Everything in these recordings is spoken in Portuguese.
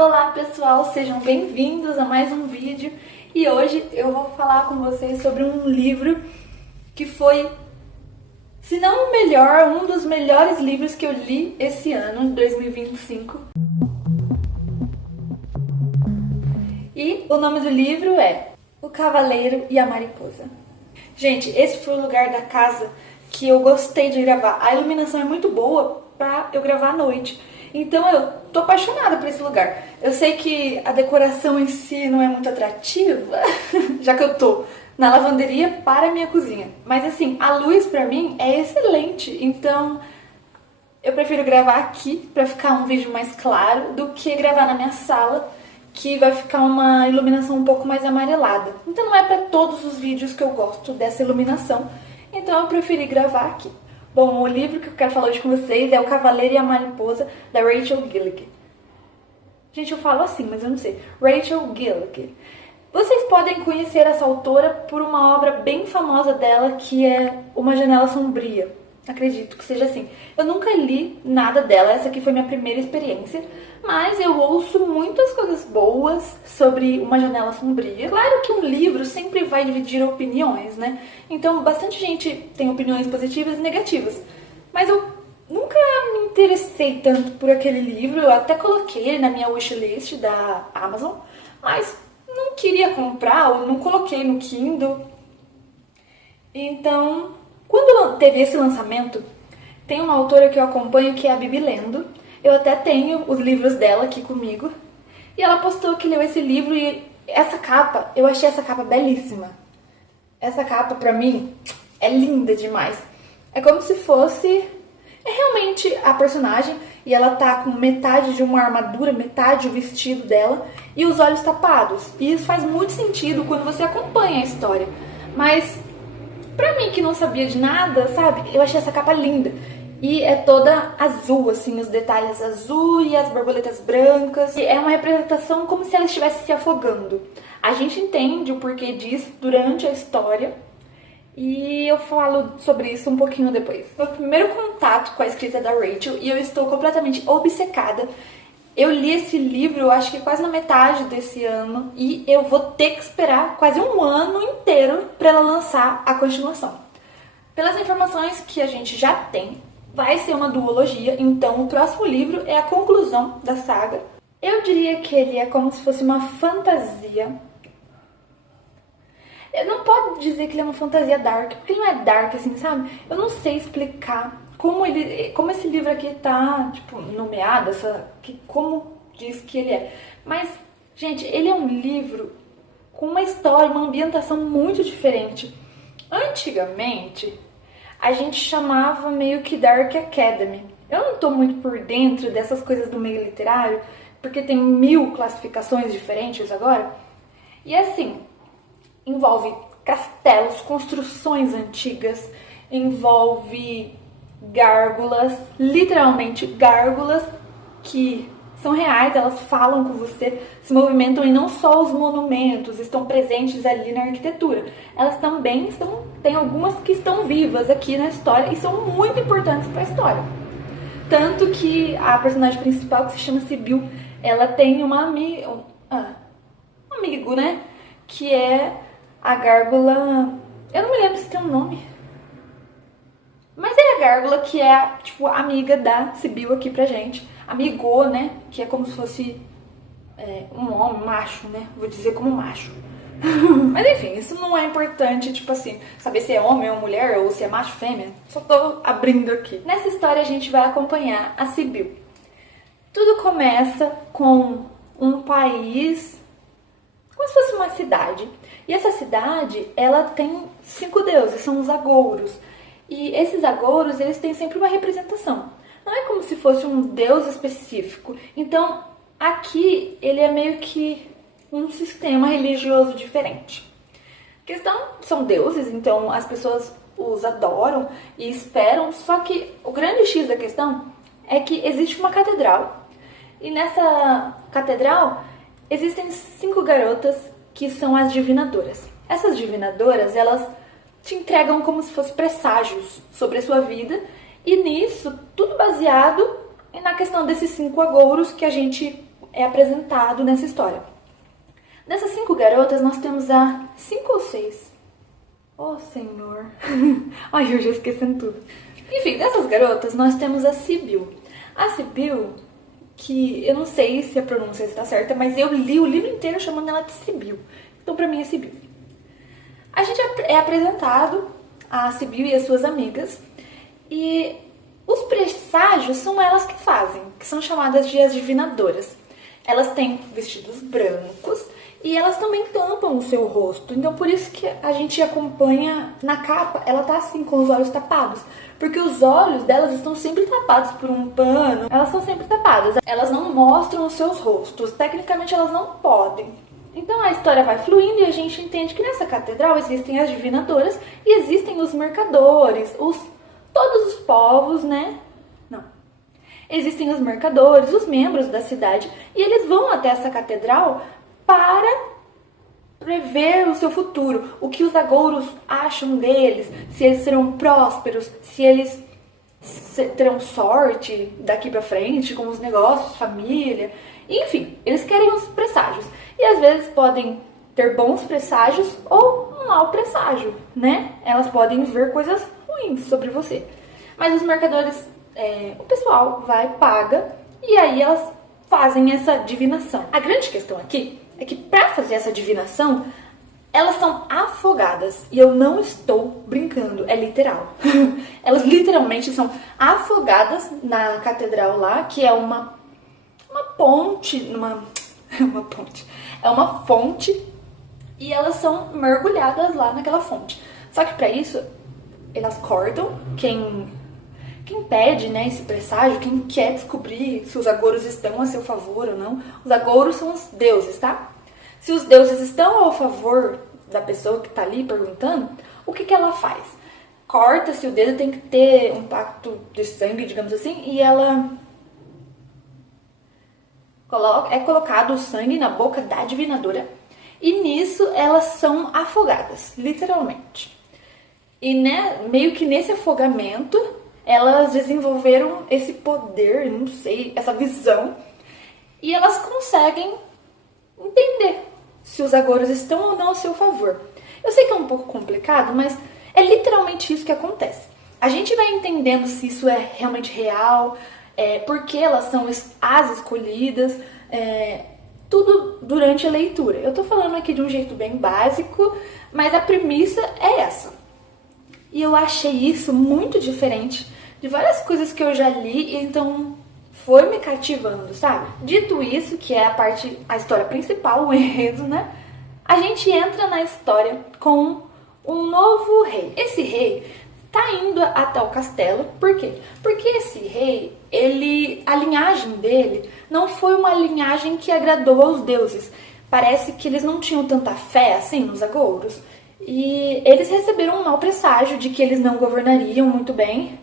Olá pessoal, sejam bem-vindos a mais um vídeo e hoje eu vou falar com vocês sobre um livro que foi, se não o melhor, um dos melhores livros que eu li esse ano, 2025. E o nome do livro é O Cavaleiro e a Mariposa. Gente, esse foi o lugar da casa que eu gostei de gravar. A iluminação é muito boa pra eu gravar à noite. Então eu tô apaixonada por esse lugar. Eu sei que a decoração em si não é muito atrativa, já que eu tô na lavanderia para a minha cozinha. Mas assim, a luz pra mim é excelente, então eu prefiro gravar aqui pra ficar um vídeo mais claro do que gravar na minha sala, que vai ficar uma iluminação um pouco mais amarelada. Então não é pra todos os vídeos que eu gosto dessa iluminação, então eu preferi gravar aqui. Bom, o livro que eu quero falar hoje com vocês é O Cavaleiro e a Mariposa, da Rachel Gilligan. Gente, eu falo assim, mas eu não sei. Rachel Gilligan. Vocês podem conhecer essa autora por uma obra bem famosa dela, que é Uma Janela Sombria. Acredito que seja assim. Eu nunca li nada dela, essa aqui foi minha primeira experiência, mas eu ouço muitas coisas boas sobre Uma Janela Sombria. Claro que um livro sempre vai dividir opiniões, né? Então, bastante gente tem opiniões positivas e negativas. Mas eu nunca me interessei tanto por aquele livro, eu até coloquei ele na minha wishlist da Amazon, mas não queria comprar, ou não coloquei no Kindle. Então, quando teve esse lançamento, tem uma autora que eu acompanho que é a Bibi Lendo. Eu até tenho os livros dela aqui comigo. E ela postou que leu esse livro e essa capa, eu achei essa capa belíssima. Essa capa, pra mim, é linda demais. É como se fosse realmente a personagem e ela tá com metade de uma armadura, metade o vestido dela e os olhos tapados. E isso faz muito sentido quando você acompanha a história. Mas pra mim que não sabia de nada, sabe? Eu achei essa capa linda. E é toda azul, assim, os detalhes azul e as borboletas brancas. E é uma representação como se ela estivesse se afogando. A gente entende o porquê disso durante a história. E eu falo sobre isso um pouquinho depois. Meu primeiro contato com a escrita da Rachel e eu estou completamente obcecada. Eu li esse livro, eu acho que quase na metade desse ano, e eu vou ter que esperar quase um ano inteiro para ela lançar a continuação. Pelas informações que a gente já tem, vai ser uma duologia, então o próximo livro é a conclusão da saga. Eu diria que ele é como se fosse uma fantasia. Eu não posso dizer que ele é uma fantasia dark, porque ele não é dark assim, sabe? Eu não sei explicar como esse livro aqui tá, tipo, nomeado, como diz que ele é. Mas, gente, ele é um livro com uma história, uma ambientação muito diferente. Antigamente, a gente chamava meio que Dark Academy. Eu não tô muito por dentro dessas coisas do meio literário, porque tem 1000 classificações diferentes agora. E assim, envolve castelos, construções antigas, envolve gárgulas, literalmente gárgulas que são reais, elas falam com você, se movimentam e não só os monumentos estão presentes ali na arquitetura, elas também tem algumas que estão vivas aqui na história e são muito importantes para a história. Tanto que a personagem principal, que se chama Sibyl, ela tem um amigo, né, que é a gárgula, eu não me lembro se tem um nome, mas é a gárgula que é, tipo, amiga da Sibyl aqui pra gente. Amigo, né? Que é como se fosse um homem, macho, né? Vou dizer como macho. Mas enfim, isso não é importante, tipo assim, saber se é homem ou mulher ou se é macho ou fêmea. Só tô abrindo aqui. Nessa história a gente vai acompanhar a Sibyl. Tudo começa com um país, como se fosse uma cidade. E essa cidade, ela tem 5 deuses, são os agouros. E esses agouros, eles têm sempre uma representação. Não é como se fosse um deus específico. Então, aqui, ele é meio que um sistema religioso diferente. A questão são deuses, então as pessoas os adoram e esperam. Só que o grande X da questão é que existe uma catedral. E nessa catedral, existem 5 garotas que são as divinadoras. Essas divinadoras, elas te entregam como se fossem presságios sobre a sua vida, e nisso, tudo baseado na questão desses 5 agouros que a gente é apresentado nessa história. Dessas 5 garotas, nós temos a 5 ou 6. Oh, Senhor. Ai, eu já esquecendo tudo. Enfim, dessas garotas, nós temos a Sibyl. A Sibyl, que eu não sei se a pronúncia está certa, mas eu li o livro inteiro chamando ela de Sibyl. Então, pra mim, é Sibyl. A gente é apresentado a Sibyl e as suas amigas. E os presságios são elas que fazem, que são chamadas de adivinadoras. Elas têm vestidos brancos e elas também tampam o seu rosto. Então, por isso que a gente acompanha na capa, ela tá assim, com os olhos tapados. Porque os olhos delas estão sempre tapados por um pano. Elas são sempre tapadas. Elas não mostram os seus rostos. Tecnicamente, elas não podem. Então, a história vai fluindo e a gente entende que nessa catedral existem as divinadoras e existem os mercadores, todos os povos, né? Não. Existem os mercadores, os membros da cidade, e eles vão até essa catedral para prever o seu futuro, o que os agouros acham deles, se eles serão prósperos, se eles terão sorte daqui pra frente com os negócios, família, enfim, eles querem os presságios. E às vezes podem ter bons presságios ou um mau presságio, né? Elas podem ver coisas ruins sobre você. Mas os mercadores, o pessoal vai, paga, e aí elas fazem essa divinação. A grande questão aqui é que para fazer essa divinação, elas são afogadas. E eu não estou brincando, é literal. Elas literalmente são afogadas na catedral lá, que é uma ponte, uma ponte. É uma fonte e elas são mergulhadas lá naquela fonte. Só que para isso, elas cortam quem pede, né, esse presságio, quem quer descobrir se os agouros estão a seu favor ou não. Os agouros são os deuses, tá? Se os deuses estão ao favor da pessoa que tá ali perguntando, o que ela faz? Corta-se o dedo, tem que ter um pacto de sangue, digamos assim, e ela é colocado o sangue na boca da divinadora e nisso elas são afogadas, literalmente. E né, meio que nesse afogamento elas desenvolveram esse poder, não sei, essa visão, e elas conseguem entender se os agouros estão ou não ao seu favor. Eu sei que é um pouco complicado, mas é literalmente isso que acontece. A gente vai entendendo se isso é realmente real, porque elas são as escolhidas, tudo durante a leitura. Eu tô falando aqui de um jeito bem básico, mas a premissa é essa. E eu achei isso muito diferente de várias coisas que eu já li, então foi me cativando, sabe? Dito isso, que é a história principal, o enredo, né? A gente entra na história com um novo rei. Esse rei tá indo até o castelo, por quê? Porque esse rei, a linhagem dele não foi uma linhagem que agradou aos deuses. Parece que eles não tinham tanta fé assim nos agouros. E eles receberam um mau presságio de que eles não governariam muito bem.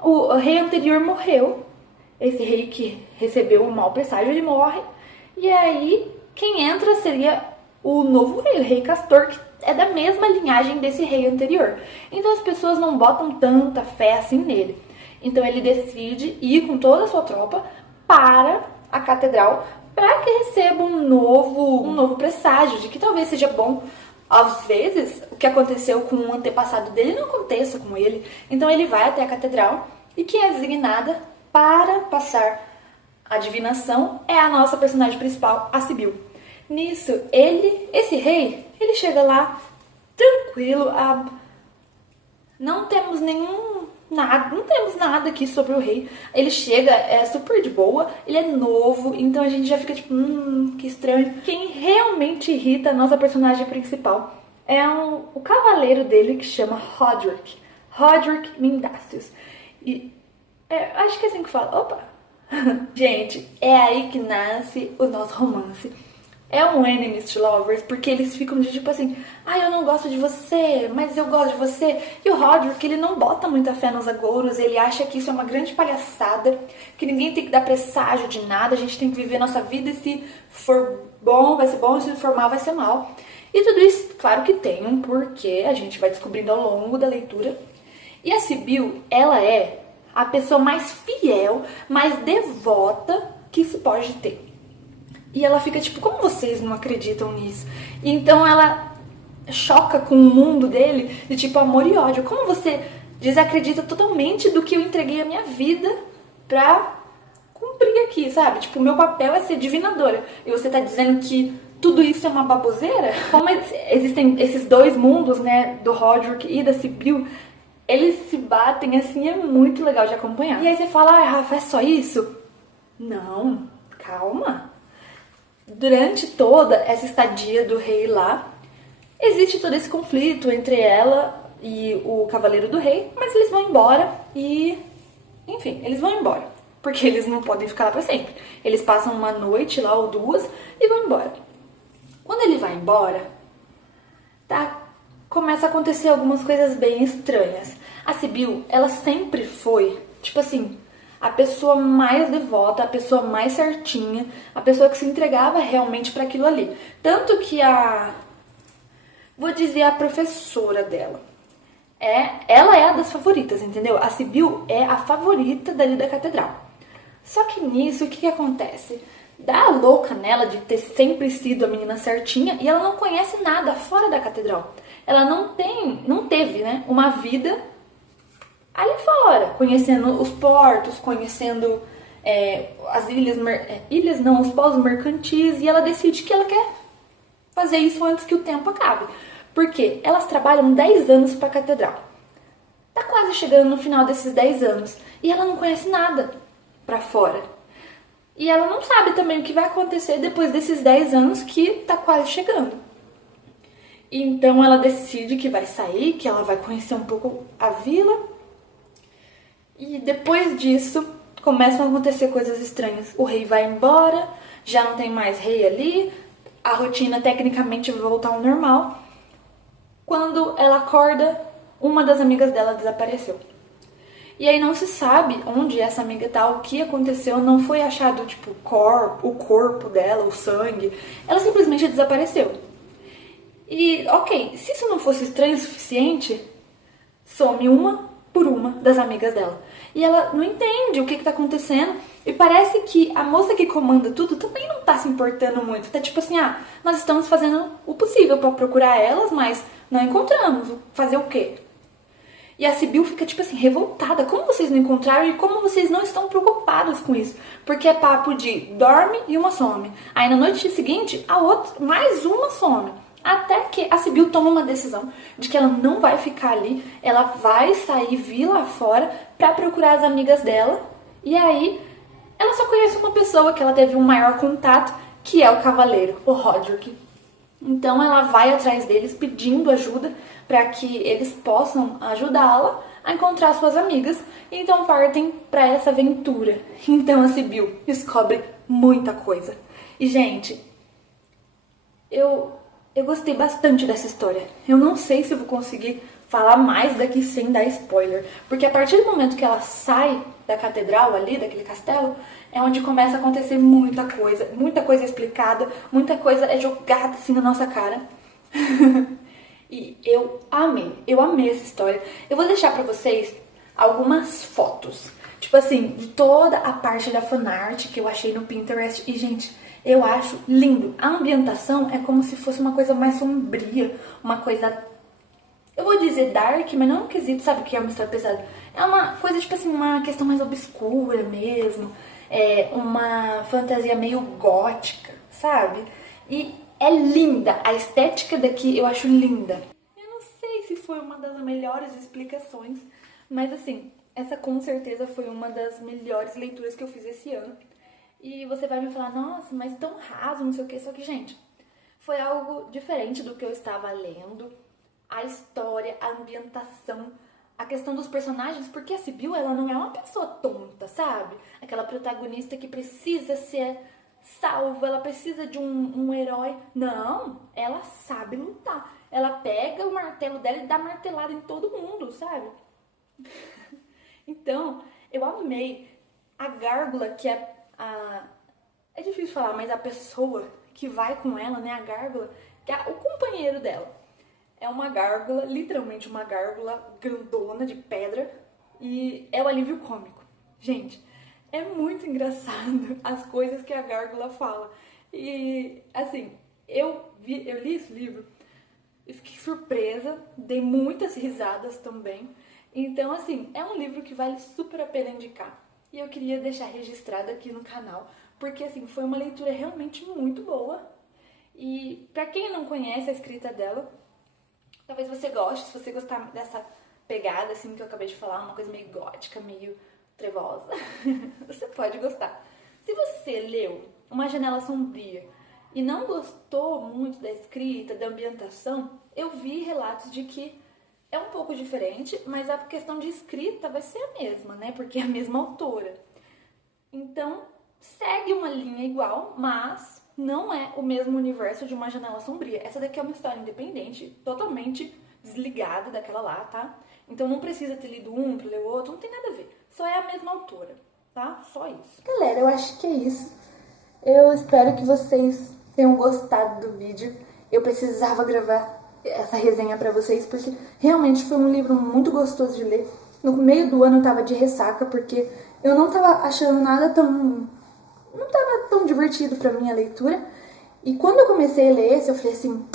O rei anterior morreu. Esse rei que recebeu o mau presságio, ele morre. E aí, quem entra seria o novo rei, o rei Castor, que é da mesma linhagem desse rei anterior. Então as pessoas não botam tanta fé assim nele. Então ele decide ir com toda a sua tropa para a catedral para que receba um novo presságio de que talvez seja bom. Às vezes, o que aconteceu com o antepassado dele não aconteça com ele. Então ele vai até a catedral e quem é designada para passar a divinação é a nossa personagem principal, a Sibyl. Nisso, esse rei, ele chega lá tranquilo, não temos nada aqui sobre o rei. Ele chega, é super de boa, ele é novo, então a gente já fica tipo, que estranho. Quem realmente irrita a nossa personagem principal é o cavaleiro dele, que chama Roderick Mendacious. E acho que é assim que fala. Opa! Gente, é aí que nasce o nosso romance. É um enemies to lovers, porque eles ficam de tipo assim, eu não gosto de você, mas eu gosto de você. E o Roderick, ele não bota muita fé nos agouros, ele acha que isso é uma grande palhaçada, que ninguém tem que dar presságio de nada, a gente tem que viver nossa vida e se for bom, vai ser bom, e se for mal, vai ser mal. E tudo isso, claro que tem um porquê, a gente vai descobrindo ao longo da leitura. E a Sibyl, ela é a pessoa mais fiel, mais devota que se pode ter. E ela fica tipo, como vocês não acreditam nisso? E então ela choca com o mundo dele de tipo amor e ódio. Como você desacredita totalmente do que eu entreguei a minha vida pra cumprir aqui, sabe? Tipo, o meu papel é ser divinadora. E você tá dizendo que tudo isso é uma baboseira? Como existem esses dois mundos, né, do Roderick e da Sibyl, eles se batem assim, é muito legal de acompanhar. E aí você fala, Rafa, é só isso? Não, calma. Durante toda essa estadia do rei lá, existe todo esse conflito entre ela e o Cavaleiro do Rei, mas eles vão embora e... Enfim, eles vão embora, porque eles não podem ficar lá pra sempre. Eles passam uma noite lá ou duas e vão embora. Quando ele vai embora, começa a acontecer algumas coisas bem estranhas. A Sibyl, ela sempre foi, tipo assim, a pessoa mais devota, a pessoa mais certinha, a pessoa que se entregava realmente para aquilo ali. Tanto que vou dizer a professora dela, ela é a das favoritas, entendeu? A Sibyl é a favorita dali da catedral. Só que nisso, o que acontece? Dá a louca nela de ter sempre sido a menina certinha e ela não conhece nada fora da catedral. Ela não teve, né, uma vida ali fora, conhecendo os portos, conhecendo as ilhas não, os polos mercantis, e ela decide que ela quer fazer isso antes que o tempo acabe. Porque elas trabalham 10 anos para a catedral. Tá quase chegando no final desses 10 anos e ela não conhece nada para fora. E ela não sabe também o que vai acontecer depois desses 10 anos que tá quase chegando. Então ela decide que vai sair, que ela vai conhecer um pouco a vila. E depois disso, começam a acontecer coisas estranhas. O rei vai embora, já não tem mais rei ali, a rotina tecnicamente vai voltar ao normal. Quando ela acorda, uma das amigas dela desapareceu. E aí não se sabe onde essa amiga tá, o que aconteceu, não foi achado, tipo, o corpo dela, o sangue. Ela simplesmente desapareceu. E, ok, se isso não fosse estranho o suficiente, some uma por uma das amigas dela. E ela não entende o que tá acontecendo. E parece que a moça que comanda tudo também não tá se importando muito. Tá tipo assim, nós estamos fazendo o possível pra procurar elas, mas não encontramos. Fazer o quê? E a Sibyl fica tipo assim, revoltada. Como vocês não encontraram e como vocês não estão preocupados com isso? Porque é papo de dorme e uma some. Aí na noite seguinte, a outra, mais uma some. Até que a Sibyl toma uma decisão de que ela não vai ficar ali, ela vai sair vila fora pra procurar as amigas dela. E aí, ela só conhece uma pessoa que ela teve um maior contato, que é o cavaleiro, o Roderick. Então ela vai atrás deles pedindo ajuda para que eles possam ajudá-la a encontrar suas amigas. E então partem para essa aventura. Então a Sibyl descobre muita coisa. E gente, eu gostei bastante dessa história. Eu não sei se eu vou conseguir falar mais daqui sem dar spoiler. Porque a partir do momento que ela sai da catedral ali, daquele castelo, é onde começa a acontecer muita coisa explicada, muita coisa é jogada assim na nossa cara. E eu amei essa história. Eu vou deixar pra vocês algumas fotos, tipo assim, de toda a parte da fanart que eu achei no Pinterest. E gente, eu acho lindo. A ambientação é como se fosse uma coisa mais sombria, uma coisa, eu vou dizer dark, mas não no quesito, sabe, que é uma história pesada. É uma coisa, tipo assim, uma questão mais obscura mesmo. É uma fantasia meio gótica, sabe? E é linda. A estética daqui eu acho linda. Eu não sei se foi uma das melhores explicações, mas assim, essa com certeza foi uma das melhores leituras que eu fiz esse ano. E você vai me falar, nossa, mas tão raso, não sei o que. Só que, gente, foi algo diferente do que eu estava lendo. A história, a ambientação, a questão dos personagens, porque a Sibyl, ela não é uma pessoa tonta, sabe? Aquela protagonista que precisa ser salva, ela precisa de um herói. Não, ela sabe lutar. Ela pega o martelo dela e dá martelada em todo mundo, sabe? Então, eu amei a gárgula, que é é difícil falar, mas a pessoa que vai com ela, né, a gárgula, que é o companheiro dela. É uma gárgula, literalmente uma gárgula grandona de pedra, e é o alívio cômico. Gente, é muito engraçado as coisas que a gárgula fala. E, assim, eu li esse livro e fiquei surpresa, dei muitas risadas também. Então, assim, é um livro que vale super a pena indicar. E eu queria deixar registrado aqui no canal, porque, assim, foi uma leitura realmente muito boa. E pra quem não conhece a escrita dela, talvez você goste, se você gostar dessa pegada, assim, que eu acabei de falar, uma coisa meio gótica, meio trevosa, você pode gostar. Se você leu Uma Janela Sombria e não gostou muito da escrita, da ambientação, eu vi relatos de que é um pouco diferente, mas a questão de escrita vai ser a mesma, né? Porque é a mesma autora. Então, segue uma linha igual, mas não é o mesmo universo de Uma Janela Sombria. Essa daqui é uma história independente, totalmente desligada daquela lá, tá? Então não precisa ter lido um pra ler o outro, não tem nada a ver. Só é a mesma autora, tá? Só isso. Galera, eu acho que é isso. Eu espero que vocês tenham gostado do vídeo. Eu precisava gravar essa resenha pra vocês, porque realmente foi um livro muito gostoso de ler. No meio do ano eu tava de ressaca, porque eu não tava achando nada tão... não tava tão divertido pra mim a leitura. E quando eu comecei a ler esse, eu falei assim,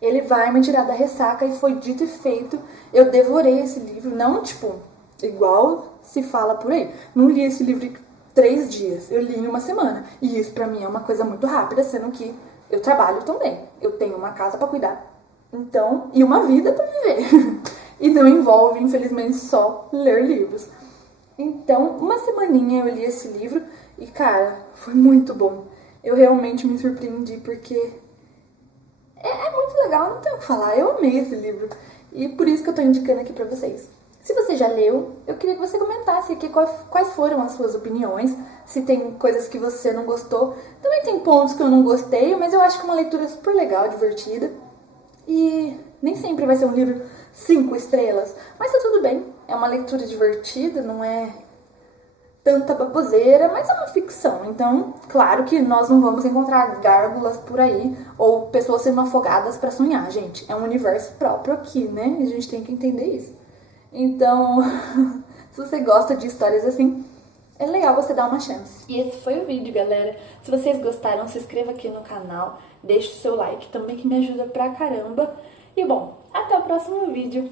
ele vai me tirar da ressaca, e foi dito e feito. Eu devorei esse livro, não, tipo, igual se fala por aí. Não li esse livro em 3 dias, eu li em uma semana. E isso pra mim é uma coisa muito rápida, sendo que eu trabalho também. Eu tenho uma casa pra cuidar, então, e uma vida pra viver. E não envolve, infelizmente, só ler livros. Então, uma semaninha eu li esse livro e, cara, foi muito bom. Eu realmente me surpreendi, porque é muito legal, não tenho o que falar. Eu amei esse livro e por isso que eu tô indicando aqui pra vocês. Se você já leu, eu queria que você comentasse aqui quais foram as suas opiniões, se tem coisas que você não gostou. Também tem pontos que eu não gostei, mas eu acho que é uma leitura super legal, divertida. E nem sempre vai ser um livro 5 estrelas, mas tá tudo bem. É uma leitura divertida, não é tanta baboseira, mas é uma ficção. Então, claro que nós não vamos encontrar gárgulas por aí ou pessoas sendo afogadas pra sonhar, gente. É um universo próprio aqui, né? A gente tem que entender isso. Então, se você gosta de histórias assim, é legal você dar uma chance. E esse foi o vídeo, galera. Se vocês gostaram, se inscreva aqui no canal, deixe o seu like também, que me ajuda pra caramba. E bom, até o próximo vídeo.